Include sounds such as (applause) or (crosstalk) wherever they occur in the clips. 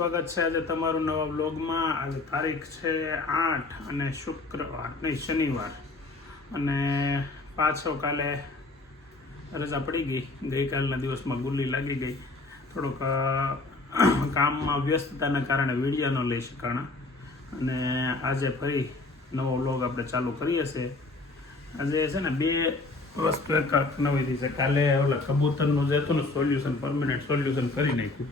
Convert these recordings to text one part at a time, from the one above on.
સ્વાગત છે આજે તમારું નવા બ્લોગમાં. આજે તારીખ છે આઠ અને શુક્રવાર, નહીં, શનિવાર. અને પાછો કાલે રજા પડી ગઈ. ગઈકાલના દિવસમાં ગુલ્લી લાગી ગઈ. થોડુંક કામમાં વ્યસ્તતાના કારણે વીડિયો ન લઈ શકાણા. અને આજે ફરી નવો બ્લોગ આપણે ચાલુ કરીએ છીએ. આજે છે ને બે વસ્તુ એક નવી થઈ છે. કાલે ઓલા કબૂતરનું જે હતું ને સોલ્યુશન પરમેનન્ટ સોલ્યુશન કરી નાખ્યું.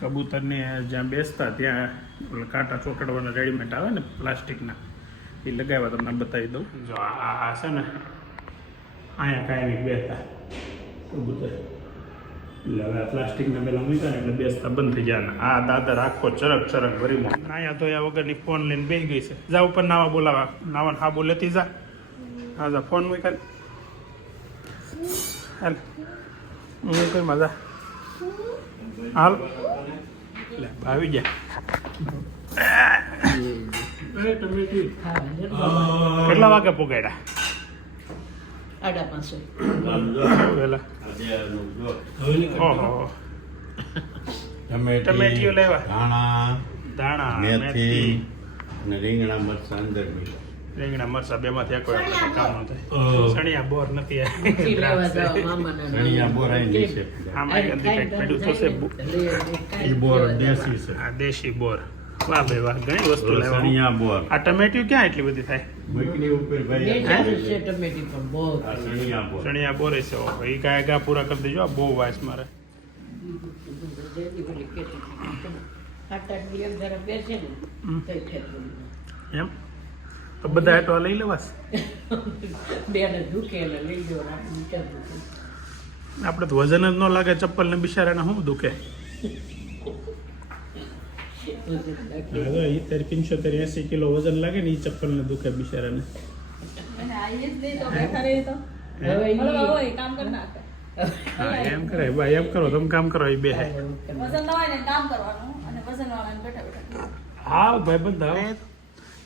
કબૂતરને જ્યાં બેસતા ત્યાં કાંટા ચોટાડવાના રેડીમેડ આવે ને પ્લાસ્ટિકના. એ લગાવ્યા તમને બતાવી દઉં. જો આ આ- છે ને, અહીંયા કાંઈ બેસતા કબૂતર. એટલે મૂક્યા ને બેસતા બંધ થઈ આ દાદર આખો ચરક ચરક ભરીમાં અહીંયા ધોયા વગરની ફોન લઈને બેસી ગઈ છે. જા ઉપર નાવા બોલાવા. નાવા હા બોલેતી જા. હા, જા, ફોન મૂક હાલ. હું કઈ મજા? હાલ. લે આવી જા. કેટલા વાગે પોગાડ્યા? આડા પાંચસો પેલા ઓહો. ટમેટીઓ ટમેટી લેવા. ધાણા દાણા મેથી અને રીંગણા મરચાં અંદર બી રીંગણા મરચા બેમાંથી એક વાર આપણે કામ ન થાય. સણિયા બોર નથી સણિયા બોર આવી છે. આમાં એક અંદી કંઈક પડ્યું થશે. એ બોર દેશી છે. આ દેશી બોર. વાહ ભાઈ વાહ ઘણી વસ્તુ લેવા સણિયા બોર. આ ટમેટ્યુ ક્યાં એટલી બધી થાય? મૂકની ઉપર ભાઈ છે ટમેટી પણ બહુ સણિયા બોર. સણિયા બોરે છે ઓ એ ગાય ગા પૂરા કરી દેજો. આ બહુ વાસ મારે. આટા એક જરા બેસે ને તો એમ? તો બધા આટવા લઈ લેવાસ બેને દુખે એટલે લઈ જાઓ આપણે તો વજન જ ન લાગે ચપ્પલ ને બિચારાને શું દુખે? ઇતેર પંચોતેર એસી કિલો વજન લાગે ને એ ચપ્પલ ને દુખે બિચારાને. એમ કરે ભાઈ એમ કરો તમે કામ કરો એ બે હે. વજન ન હોય ને કામ કરવાનું અને વજન વાળાને બેઠા બેઠા. હા ભાઈ બંધ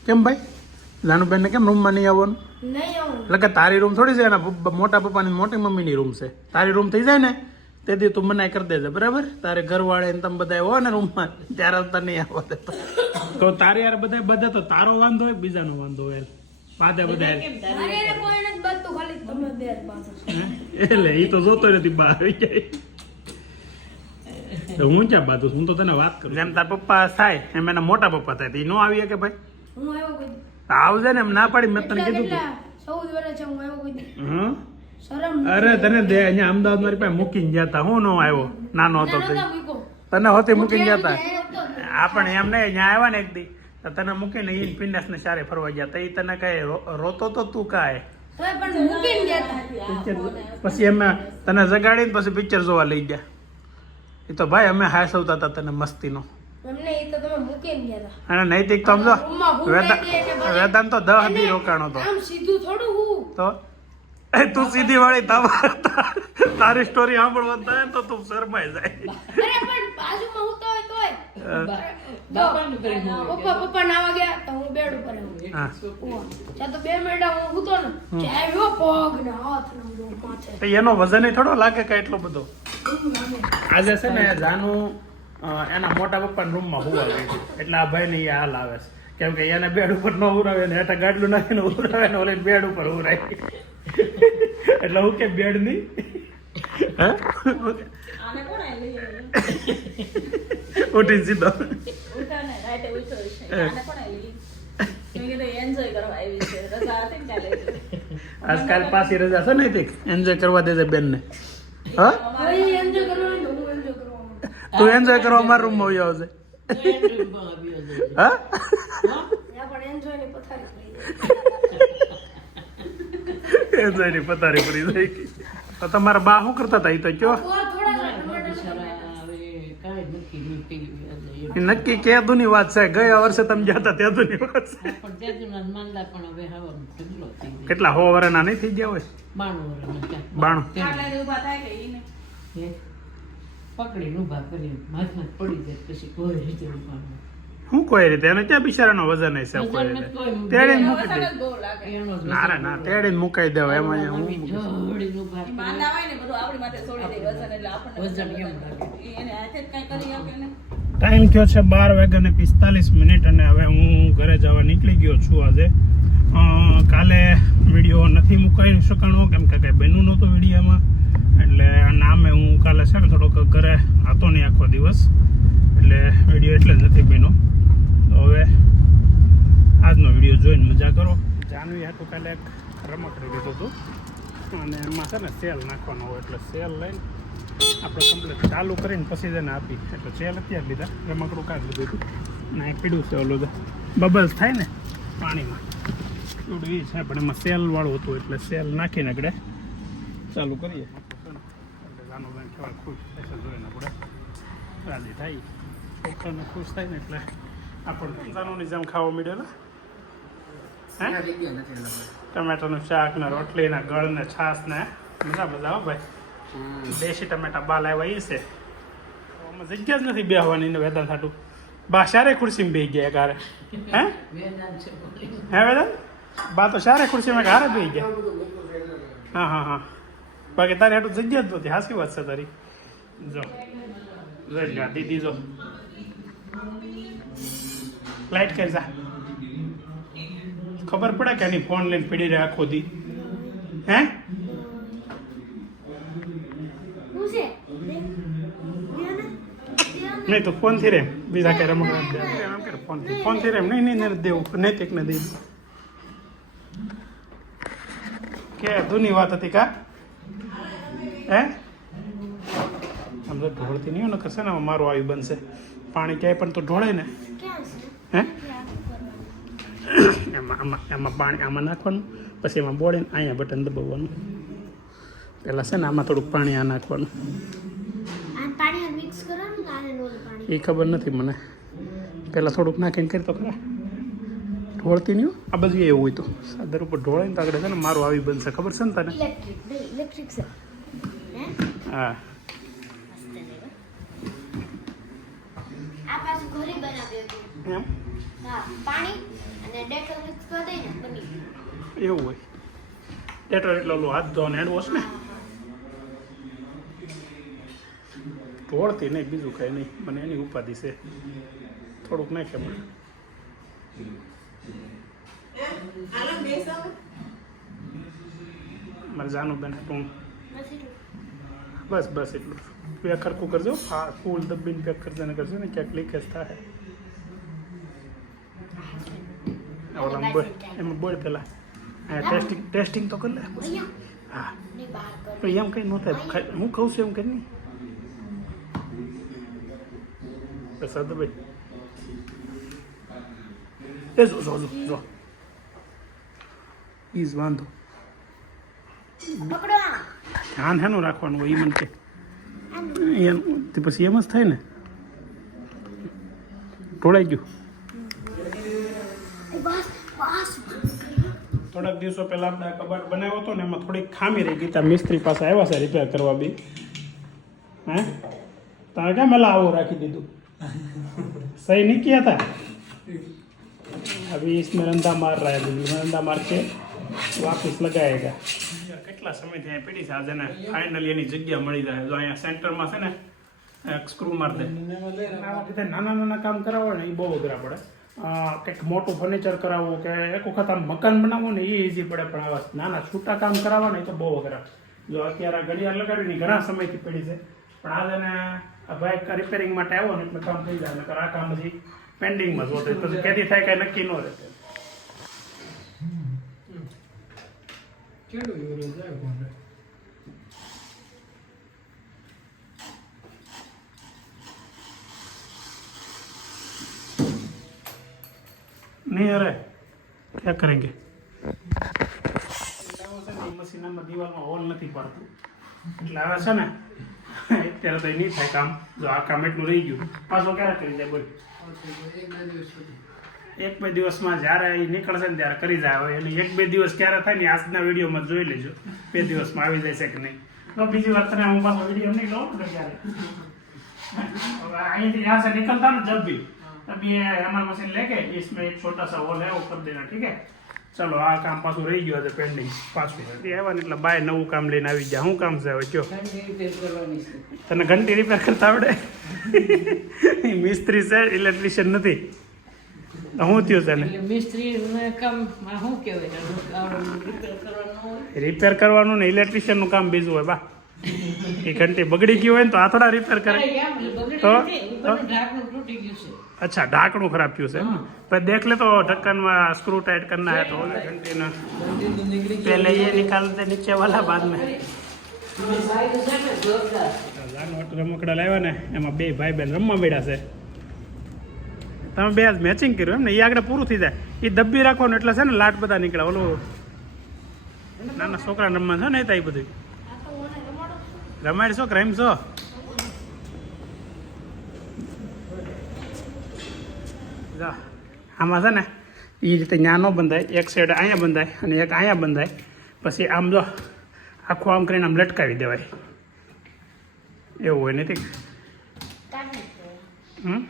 કેમ ભાઈ? લાનુબેન ને કેમ રૂમમાં નહીં આવવાનું? એટલે કે તારી રૂમ થોડી છે એના પપ્પા- મોટા પપ્પાની મોટી મમ્મીની રૂમ છે. તારી રૂમ થઈ જાય ને તેથી તું મનાઈ કરી દેજે બરાબર? તારે ઘરવાળે ને તમે બધા હો ને રૂમમાં ત્યારે તને નહીં આવવા દેતો. તો તારે યાર બધા બધા તો તારો વાંધો હોય બીજાનો વાંધો હોય. પાદે બધા? એટલે એ તો જોતો નથી બહાર આવી જાય. હું ક્યાં બાજુ હું તો તને વાત કરું જેમ તાર પપ્પા થાય એમ એના મોટા પપ્પા થાય. તો ઈ નો આવી કે ભાઈ? હું આવ્યો કોઈ દી. આવજે ને એમ ના પાડી મેં તને કીધું. તું. અરે તને દે અહીંયા અમદાવાદ મારી પાસે મૂકીને ગયા તા. હું નો આવ્યો? નાનો હતો. તને હોતી મૂકીને ગયા તા. આપણે એમ નહીં અહીંયા આવ્યા ને એક દી. તો તને મૂકીને ઈન પિંડાસ ને સારે ફરવા ગયા તો. એ તને કઈ રોતો તો તું કાય. પછી અમે તને જગાડીને પછી પિક્ચર જોવા લઈ ગયા. એ તો ભાઈ અમે હાસવતા હતા તને મસ્તીનો. એમને ઈ તો તમે મૂકીને ગયા હતા. અને નૈતિક તો સમજો વેદાંત તો દહ દી રોકાણો તો આમ સીધું થોડું હું. તો? એ તું સીધી વાળી તારી સ્ટોરી સાંભળવા થાય તો તું શરમાઈ જાય. અરે પણ બાજુમાં હું તો તોય. બાપાનું કરી મૂકે. પપ્પા પપ્પા નાવા ગયા તો હું બેડ ઉપર આવ્યો તો બે મિનિટ હું સૂતો ને આવ્યો પગ ને હાથ ને માથે. એનો વજન થોડો લાગે કે એટલો બધો? આજે છે ને જાનું એના મોટા પપ્પાના રૂમમાં હુવા ગઈ હતી એટલે આ ભાઈ ને એ હાલ આવે છે. કેમ કે એને બેડ ઉપર ન ઉરાવે ને હેઠા ગાડલું નાખીને ઉરાવે ને ઓલે બેડ ઉપર ઉરાય. એટલે હું કે બેડની હે? આને કોણ આ લઈ આવ્યું? ઉઠી સીધો. છે. કરવા છે. આજકાલ પાછી રજા છે ને એન્જોય કરવા દેજે બેન ને હા એન્જોય કરવાનું તું એન્જોય કરવા મારા રૂમમાં આવી આવજે. હા? એન્જોયની પથારી કરી દે. એન્જોયની પતારી પડી જાય તો તમારા બા શું કરતા હતા એ તો કયો? નક્કી કે ના, ટમાટર બિચારા હવે કાંઈ નથી મૂકી એટલે એ નક્કી કેદુની વાત છે. ગયા વર્ષે તમે ગયા હતા તેદુની વાત છે. કેટલા? હો વરના નહીં થઈ ગયા હોય? બાણું બાણું. પકડીને ઊભા કરી હાથમાં પડી જાય પછી કોઈ રીતે ન. શું કોઈ રીતે? એને ક્યાં બિચારાનો વજન હશે કોઈ રીતે? એનો મૂકી દે. ના રે ના તેડે મુકાઈ દેવા એમાં હું માંદા હોય ને બધું આપણી માથે છોડી દે વજન એટલે આપણને વજન કેમ લાગે. એને હાથે જ કાંઈ કરી આપે ને. ટાઈમ થયો છે બાર વાગ્યા ને પિસ્તાલીસ મિનિટ અને હવે હું ઘરે જવા નીકળી ગયો છું આજે. કાલે વીડિયો નથી મુકાઈ શકણો, કેમ કે કંઈ બન્યું નહોતું વિડીયોમાં. એટલે નામે હું કાલે છે ને થોડોક ઘરે હતો નહીં આખો દિવસ. એટલે વીડિયો એટલે જ નથી બન્યો. તો હવે આજનો વીડિયો જોઈને મજા કરો. જાનવી હતું કાલે એક રમકડું લીધું હતું. અને એમાં છે ને સેલ નાખવાનો હોય એટલે સેલ લઈને આપણે કમ્પ્લીટ ચાલુ કરીને પછી તેને આપી. એટલે સેલ અત્યારે લીધા. રમકડું કાઢી લીધું હતું. ને એ પીડું છે ઓલું બબલ્સ થાય ને પાણીમાં. એ છે પણ એમાં સેલ વાળું હતું એટલે સેલ નાખીને આગળ ચાલુ કરીએ. એટલે કેવા ખુશ થશે જોઈને આપણે. રાજી થાય. છોકરાને ખુશ થાય ને એટલે આપણે જાનોની જેમ ખાવા હે? ટમેટાનું શાક ને રોટલી ને ગળ ને છાશ ને મજા બધા હો ભાઈ. દેશી ટમેટા બાલ આવ્યા એ છે. જગ્યા જ નથી બેહવાની ને વેદાંત હાટું. બા શારે ખુરશીમાં બે ગયા કારે હે? હે વેદાંત? બા તો શારે ખુરશીમાં હારે બેહી ગયા. હા હા હા. બાકી તારે હાટું જગ્યા જ નહોતી. હાસી વાત છે તારી. જો. જોઈ દીદી જો. લાઈટ કરી જા. ખબર પડે કે એની ફોન લઈને પીડી રહે આખો દી. હે? નહીં તો ફોનથી રેમ બીજા કઈ રમકડા નથી ફોનથી ફોનથી રેમ નહીં નહીં નથી દેવું. નૈતિકને દઈ દઉં. કે ધૂની વાત હતી કા? હે? તો ઢોળતી નહીં ને કરશે ને મારું આવી બનશે. પાણી ક્યાંય પણ તો ઢોળે ને. હે? એમાં આમાં એમાં પાણી આમાં નાખવાનું પછી એમાં બોળીને અહીંયા બટન દબાવવાનું. પહેલાં છે ને આમાં થોડુંક પાણી આ નાખવાનું. એ ખબર નથી મને. પહેલાં થોડુંક નાખીને કરી તો ખરા. ઢોળતી નહીં હો. આ બાજુ એવું હોય તો. સાદર ઉપર ઢોળે ને છે ને મારું આવી બનશે. ખબર છે ને તને? ઇલેક્ટ્રિક ઇલેક્ટ્રિક છે. હા. એવું હોય. ડેટોલ એટલે ઓલું હાથ ધોવાનું હેન્ડ વોશ ને ઢોળતી નહીં બીજું કાંઈ નહીં. મને એની ઉપાધિ છે. થોડુંક નાખે મને. મારે જાનું બેન હું બસ બસ એટલું. પેક ખરખું કરજો. હા ફૂલ દબીને પેક કરજો, ને કરજો, ને ક્યાંક લીકેજ થાય ઓલા બોલ એમાં બોલ પેલા. ટેસ્ટિંગ ટેસ્ટિંગ તો કરી લે. હા. તો એમ કંઈ ન થાય. હું કહું છું એમ કંઈ નહીં તો સદભાઈ એ જો જો જો ઈ વાંધો. ધ્યાન હેનું રાખવાનું હોય એ મને કે. એમ પછી એમ જ થાય ને. ઢોળાઈ ગયું. થોડાક દિવસો પહેલાં આપણે કબાટ બનાવ્યો હતો ને એમાં થોડીક ખામી રહી ગઈ. ત્યાં મિસ્ત્રી પાસે આવ્યા છે રિપેર કરવા બી. હે? તારે કેમ એલા આવું રાખી દીધું? સહી નીકળ્યા હતા अभी इसमें रंधा मार रहा है दिल्ली में रंधा मार के वापस लगाएगा કેટલા સમયથી અહીંયા પીડી છે આજે ને ફાઇનલી એની જગ્યા મળી જાય જો અહીંયા સેન્ટરમાં છે ને એક સ્ક્રૂ માર દે આવા રીતે નાના નાના કામ કરાવો ને એ બહુ અઘરા પડે અ, કંઈક મોટું ફર્નિચર કરાવવું કે એક વખત આમ મકાન બનાવવું ને એ ઇઝી પડે પણ આવા નાના છૂટા કામ કરાવવા ને એ તો બહુ અઘરા જો અત્યારે આ ઘડિયાળ લગાડીને ઘણા સમયથી પડી છે પણ આજે ને આ ભાઈ રિપેરિંગ માટે આવ્યો ને એટલે કામ થઈ જાય નકર આ કામ હજી પેન્ડિંગમાં જોતે. તો કેદી થાય કઈ નક્કી ન રહે. નહીં અરે. ક્યાં કરેંગે મશીનમાં દિવાલમાં હોલ નથી પડતું. એટલે આવે છે ને અત્યારે તો નહીં થાય કામ. જો આ કામ એટલું રહી ગયું. પાછો ક્યારે કરી જાય બોલ. એક બે દિવસમાં જ્યારે એ નીકળશે ને ત્યારે કરી જાય હવે એટલે એક બે દિવસ ક્યારે થાય ને આજના વિડીયોમાં જોઈ લેજો બે દિવસમાં આવી જશે કે નહીં તો બીજી વાર તને હું પાછો વિડીયો નહીં લઉં ને ક્યારે હવે અહીંથી यहाँ से निकलता ना जब भी अभी ये हमारा मशीन लेके इसमें एक छोटा सा होल है वो कर देना ठीक है ચલો આ કામ પાછું રહી ગયું છે પેન્ડિંગ પાછું એ આવ્યા ને એટલે બાય નવું કામ લઈને આવી ગયા શું કામ છે હવે કયો ઘંટી રિપેર કરવાની છે તને ઘંટી રિપેર કરતા આવડે ઈ (laughs) મિસ્ત્રી છે ઇલેક્ટ્રિશિયન નથી. શું થયું તને રિપેર કરવાનું ને ઇલેક્ટ્રિશિયનનું કામ બીજું હોય બા. એ ઘંટી બગડી ગયું હોય ને તો આથોડા રિપેર કરે. તો અચ્છા ઢાંકણું ખરાબ થયું છે. એમ પણ દેખલે તો ઢક્કનમાં સ્ક્રૂ ટાઈટ કરના હે તો ઓલે એ નિકાલ દે નીચે વાલા બાદ મેં છે રમકડા લાવ્યા ને, એમાં બે ભાઈ બેન રમવા મળ્યા છે. તમે બે મેચિંગ કર્યું એમ ને એ આગળ પૂરું થઈ જાય. એ દબ્બી રાખવાનું એટલે છે ને લાટ બધા નીકળે. ઓલું નાના છોકરા રમવા છે ને એ તો બધું. રમાડ છો ક્રાઇમ છો? આમાં છે ને એ રીતે ન્યાનો બંધાય, એક સાઈડ અહીંયા બંધાય અને એક અહીંયા બંધાય. પછી આમ જો, આખું આમ કરીને આમ લટકાવી દેવાય. એવું હોય નથી. હમ?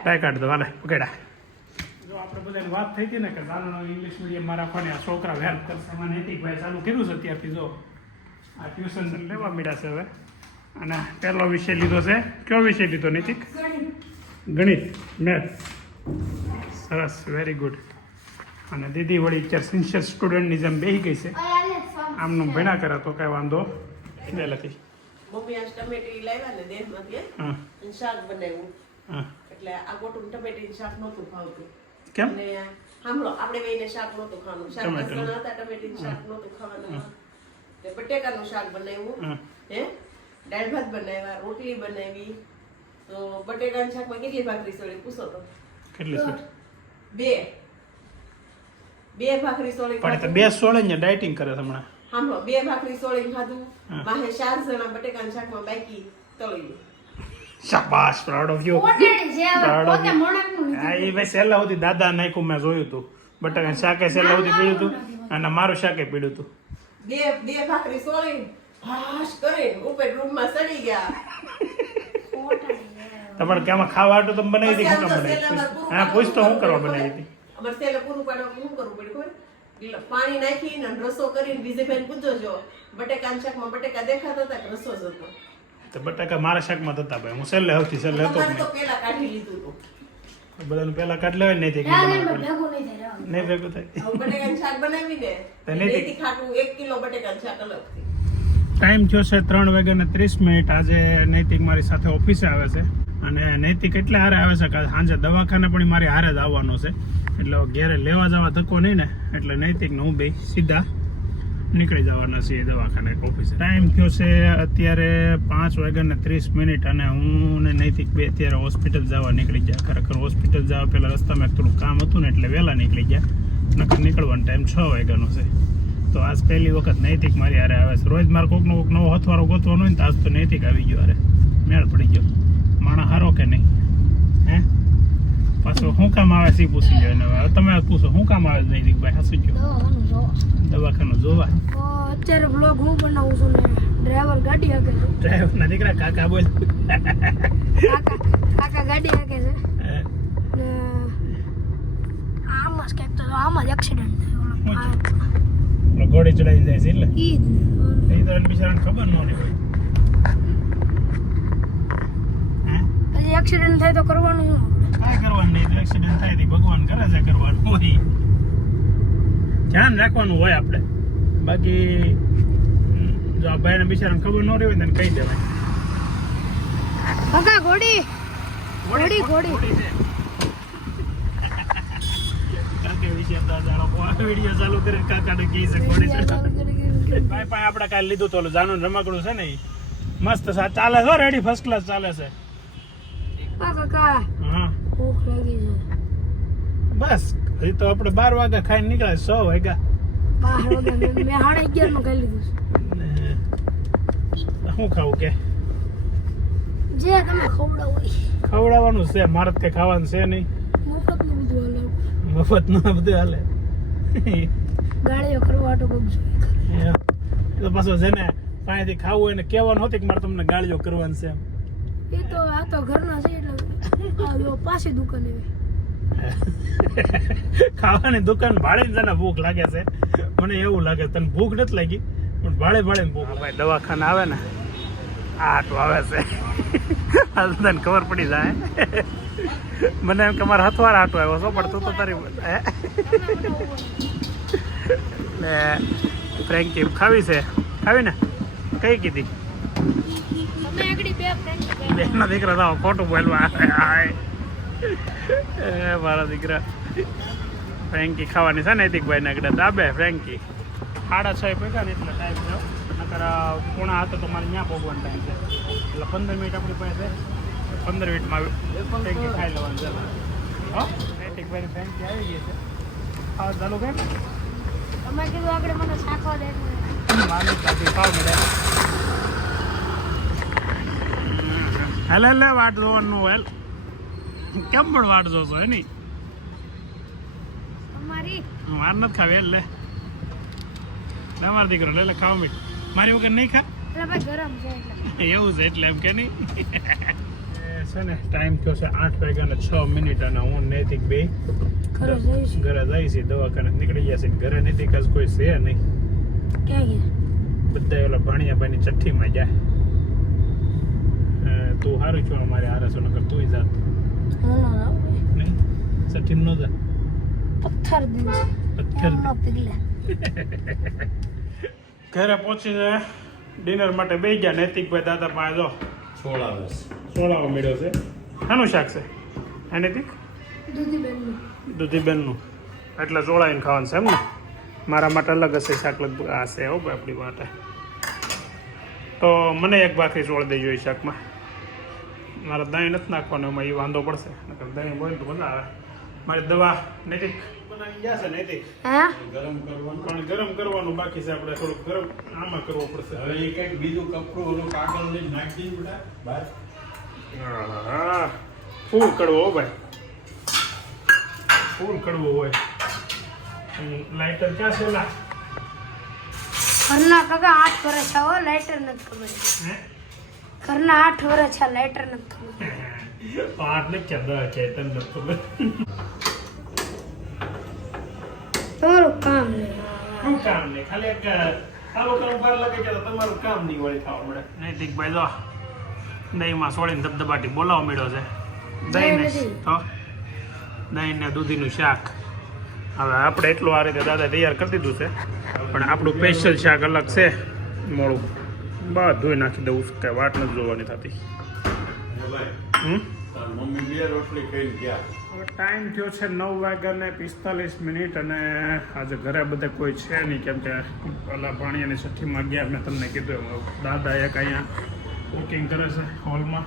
ટ્રાય કાઢ દો હાલે પકડા જો આપણે બધાની વાત થઈ હતી ને કે ચાલો ઇંગ્લિશ મીડિયમમાં રાખવાની આ છોકરા હેલ્પ કરશે મને નૈતિકભાઈ ચાલુ કર્યું છે અત્યારથી જો. આ ટ્યુશન લેવા મળ્યા છે હવે. અને પહેલો વિષય લીધો છે. કયો વિષય લીધો નૈતિક? ગણિત. મેથ. સરસ વેરી ગુડ અને દીદી વળી અત્યારે સિન્સિયર સ્ટુડન્ટની જેમ બેસી ગઈ છે. આમનું ભણ્યા કરે તો કાંઈ વાંધો પહેલાંથી મમ્મી આ ટમેટી લાવ્યા ને દેહમાંથી અને શાક બનાવ્યું. એટલે આ ગોટું ટમેટી શાક નહોતું ભાવતું કેમ? ને સાંભળો આપણે બેને શાક નહોતું ખાવાનું. શાક. ઘણા હતા ટમેટી શાક નહોતું ખાવાનું. તે બટેકાનું શાક બનાવ્યું. હે. દાળ ભાત બનાવ્યા રોટલી બનાવી. તો બટેકાના શાકમાં કેટલી ભાખરી સોળી? પૂછો તો. કેટલી બે. બે ભાખરી સોળી પણ તો બે સોળે ને ડાયટિંગ કરે હમણાં. સાંભળો બે ભાખરી સોળી ખાધું. માહે ચાર જણા બટેકાના શાકમાં બાકી તળ્યું શાબાશ પ્રાઉડ ઓફ યુ you. મોણકનું હા એ ભાઈ સહેલા સુધી દાદા નાખ્યું મેં જોયું હતું બટાકા શાકે સહેલા સુધી પીડ્યું હતું અને મારું શાકે પીડ્યું હતું બે બે ભાખરી સોળી હાશ કરીને ઉપર રૂમમાં સડી ગયા પોટેડી તમારે કે આમાં ખાવા આટલું તમે બનાવી હતી શું બનાવી હા પૂછ તો શું કરવા બનાવી હતી અમારે સેલે પૂરું પાડવા શું કરવું પડ્યું ખબર? એટલે પાણી નાખીને રસો કરીને બીજે બેન પૂછો જો. બટેકાના શાકમાં બટેકા દેખાતા હતા કે રસો જ હતો? તો બટાકા મારા શાકમાં થતા ભાઈ. હું છેલ્લે સૌથી છેલ્લે હતો તો પેલા કાઢી લીધું હતું. બધાનું પેલા કાઢ લેવાય નહીં ભેગું નહીં થાય, રાહ. નહીં ભેગું થાય. હવે બટેકાનું શાક બનાવી દે નહીં ખાટું એક કિલો બટેકાનું શાક અલગથી. ટાઈમ થયો છે ત્રણ વાગ્યાને ત્રીસ મિનિટ. આજે નૈતિક મારી સાથે ઓફિસે આવે છે. અને નૈતિક એટલે હારે આવે છે કે સાંજે દવાખાને પણ મારે હારે જ આવવાનો છે. એટલે ઘેરે લેવા જવા ધક્કો નહીં ને, એટલે નૈતિક હું બે સીધા નીકળી જવાના છીએ દવાખાને ઓફિસે. ટાઈમ થયો છે અત્યારે પાંચ વાગ્યાને ત્રીસ મિનિટ અને હું ને નૈતિક બે અત્યારે હોસ્પિટલ જવા નીકળી ગયા. ખરેખર હોસ્પિટલ જવા પહેલાં રસ્તામાં થોડું કામ હતું ને એટલે વહેલા નીકળી ગયા. નકર નીકળવાનો ટાઈમ છ વાગ્યાનો છે. તો આજ પહેલી વખત નૈતિક મારી હારે આવે છે. રોજ મારે કોઈક કોક નવો હથવારો ગોતવાનો હોય ને તો આજ તો નૈતિક આવી ગયો અરે મેળ પડી ગયો. માણા હારો કે નહીં? હે? પાછો શું કામ આવે છે પૂછી જાય એને હવે. તમે પૂછો શું કામ આવે છે નૈતિકભાઈ? હાસું ગયો દવાખાનું જોવા. અત્યારે બ્લોગ હું બનાવું છું ને ડ્રાઈવર ગાડી હાકે છે. ડ્રાઈવરના દીકરા કાકા બોલ. કાકા કાકા ગાડી હાકે છે. આમાં જ કંઈક તો આમાં જ એક્સિડન્ટ થયો. ભાઈ. ઘોડી ચડાવી જાય છે એટલે. ઈ એ તો બિચારાને ખબર ન હોય. પછી એક્સિડન્ટ થાય તો કરવાનું? કાંઈ કરવાનું નહીં એક્સિડન્ટ થાય તો ભગવાન કરે છે કરવાનું હોય ધ્યાન રાખવાનું હોય આપણે. બાકી જો આ ભાઈને બિચારાને ખબર ન રહી હોય ને કહી દેવાય. ઘોડી. ઘોડી, ઘોડી. છે કાકે વિશે તો જાણો વીડિયો ચાલુ કરીને કાકાને કહી છે ઘોડી ભાઈ પણ આપણે કાલે લીધું તો ઓલું જાનું રમકડું છે ને. મસ્ત સા ચાલે છે રેડી ફર્સ્ટ ક્લાસ ચાલે છે. કાકા. હા. ભૂખ લાગી છે. બસ હજી તો આપણે બાર વાગ્યા ખાઈને નીકળે સો વાગ્યા. વાગે નું ને શું ખાવું કે? જે તમે ખવડાવો ખવડાવવાનું છે મારે કઈ ખાવાનું છે નહીં. મફતનું બધું હાલે. મફતનું બધું હાલે. ગાળીઓ કરવા હાટુ કોક તો પાછું જેને પાણીથી ખાવું હોય ને કહેવાનું હતું કે મારે તમને ગાળીઓ કરવાની છે એમ. એ તો આ તો ઘરના છે એટલે આ પાછી દુકાન એવી. (laughs) ખાવાની દુકાન ભાડે તને ભૂખ લાગે છે. મને એવું લાગે તને ભૂખ નથી લાગી પણ ભાડે ભાડે ભૂખ ભાઈ દવાખાના આવે ને આટો આટલું આવે છે. (laughs) હાલ તને ખબર પડી જાય. મને એમ કે મારે હથવાર આટો આવ્યો છો પણ તું તો તારી? ને ફ્રેન્કી ખાવી છે? ખાવી ને? કઈ કીધી? તમે દીકરા તો ખોટું બોલવા મારા દીકરા. ફ્રેન્કી ખાવાની છે ને નૈતિકભાઈ ને આગળ દાબે ફ્રેન્કી સાડા છ પૈસા ને એટલે ટાઈમ થયો. નકર પોણા હતો તો મારે ત્યાં ભોગવાનો ટાઈમ છે. એટલે પંદર મિનિટ આપણી પાસે પંદર મિનિટમાં ફ્રેન્કી ખાઈ લેવાનું હો નૈતિકભાઈની ફ્રેન્કી આવી ગઈ છે ખાવા ચાલુ કેમ તમે કીધું હેલે હેલે વાટ જોવાનું હેલ કેમ પણ વાટ જોશો હે માર નથી ખાવી એટલે લે મારો દીકરો લે ખાવા મીઠ મારી વગર નહીં ખા એવું છે એટલે એમ કે નહીં છે ને ટાઈમ થયો છે આઠ વાગ્યાને છ મિનિટ અને હું નૈતિક બે ઘરે જઈ જાય છે દવાખાને નીકળી ગયા છે. ઘરે નૈતિક જ કોઈ છે નહીં. બધા ઓલા ભાણિયાભાઈની ચઠ્ઠીમાં જાય તું સારું છું અમારે આરસો નગર તું જાત નહીં? ચઠ્ઠીમાં ન જા? પથ્થર પથ્થર (laughs) ઘરે પહોંચી જાય ડિનર માટે બે ગયા. નૈતિકભાઈ દાદા પાસે જો સોળા સોળાવો મળ્યો છે. શાનું શાક છે? હે નૈતિક દૂધીબેનનું. એટલે ચોળાઈને ખાવાનું છે એમ ને? મારા માટે અલગ હશે શાક લગભગ. આ છે હો ભાઈ આપણી માટે. તો મને એક ભાખરી ચોળ દેજો એ શાકમાં. મારે દહીં નથી નાખવાનું એમાં એ વાંધો પડશે. નકર દહીં બોલ તો મજા આવે મારી દવા નૈતિક બનાવી ગયા છે નૈતિક હા? ગરમ કરવાનું? પણ ગરમ કરવાનું બાકી છે આપણે થોડુંક ગરમ આમાં કરવો પડશે. હવે એ કંઈક બીજું કપડું ઓલું કાગળ લઈ નાખી દઈએ બેટા બહાર હા ફૂલ કડવો હો ભાઈ. ફૂલ કડવો હોય. લાઇટર ક્યાં છે લા ઘરના કાકા આઠ વર્ષ છે હો લાઇટર નથી ખબર. હે? ઘરના આઠ વર્ષ છે લાઇટર નથી ખબર. પાર ને ક્યાં દવા કે તને નથી ખબર તમારું કામ નહીં કામ નહીં. ખાલી એક આવો કામ બહાર લાગે છે તો તમારું કામ નહીં વળી ખાવા મળે. નૈતિકભાઈ જો દહીંમાં સોળીને ધબધબાટી બોલાવા મળ્યો છે. દહીં ને. તો? દહીં ને દૂધીનું શાક. હવે આપણે એટલું આ રીતે દાદા તૈયાર કરી દીધું છે. પણ આપણું સ્પેશિયલ શાક અલગ છે. મોડું બધું નાખી દઉં કાંઈ વાટ નથી જોવાની થતી. હમ? મમ્મી બે રોટલી ખાઈને ગયા. હવે ટાઈમ થયો છે નવ વાગ્યા ને પિસ્તાલીસ મિનિટ અને આજે ઘરે બધા કોઈ છે નહીં. કેમ કે પેલા અને છઠ્ઠીમાં ગયા મેં તમને કીધું એમ. દાદા એક અહીંયા કુકિંગ કરે છે હોલમાં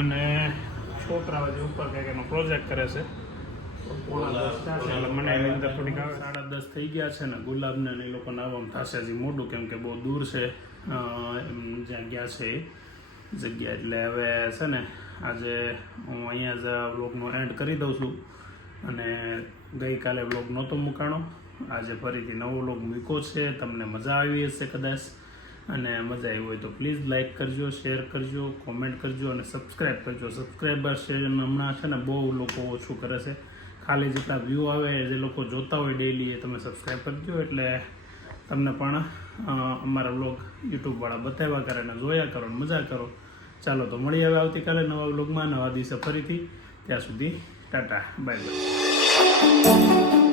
અને છોકરા હજી ઉપર કંઈક એનો પ્રોજેક્ટ કરે છે. પોણા મને એની અંદર થોડીક આવે. સાડા દસ થઈ ગયા છે ને ગુલાબને એ લોકોને આવવામાં થશે હજી મોટું કેમ કે બહુ દૂર છે. એમ જ્યાં ગયા છે એ જગ્યા. એટલે હવે છે ને આજે હું અહીંયા જ વ્લોગનો એન્ડ કરી દઉં છું અને ગઈકાલે વ્લોગ નહોતો મૂકાણો. આજે ફરીથી નવો વ્લોગ મૂક્યો છે, તમને મજા આવી હશે કદાચ. અને મજા આવી હોય તો પ્લીઝ લાઇક કરજો શેર કરજો કોમેન્ટ કરજો અને સબસ્ક્રાઈબ કરજો. સબસ્ક્રાઈબર છે હમણાં છે ને બહુ લોકો ઓછું કરે છે. ખાલી જેટલા વ્યૂ આવે જે લોકો જોતા હોય ડેલી એ તમે સબસ્ક્રાઈબ કરજો. એટલે તમને પણ અમારા વ્લોગ યુટ્યુબવાળા બતાવ્યા કરે અને જોયા કરો મજા કરો. ચાલો તો મળીએ હવે આવતીકાલે નવા વ્લોગમાં, નવા દિવસે ફરીથી. ત્યાં સુધી ટાટા બાય બાય